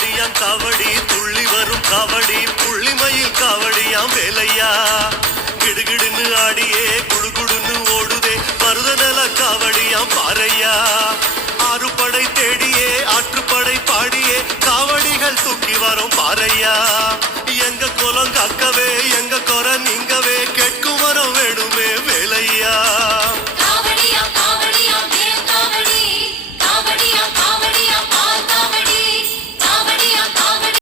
காவடியாம் காவடி துள்ளி வரும் காவடி புள்ளிமயில் காவடியாம் வேலையா கிடுகிடுன்னு ஆடியே குடுகுடுன்னு ஓடுதே மருதநல காவடியாம் பாறையா ஆறுபடை தேடியே ஆற்றுப்படை பாடியே காவடிகள் தூக்கி வரும் பாறையா